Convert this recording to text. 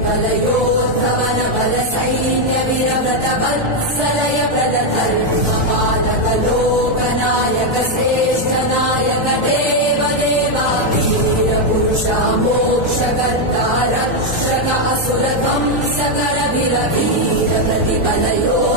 प्रतिपलयोद्धवन बल सैन्य विरव्रत वत्सलय प्रदधर्मपालक लोकनायक श्रेष्ठ नायक देव देवा वीर पुरुषा मोक्षकर्ता रक्षक असुर ध्वंसकर वीर प्रतिपलयो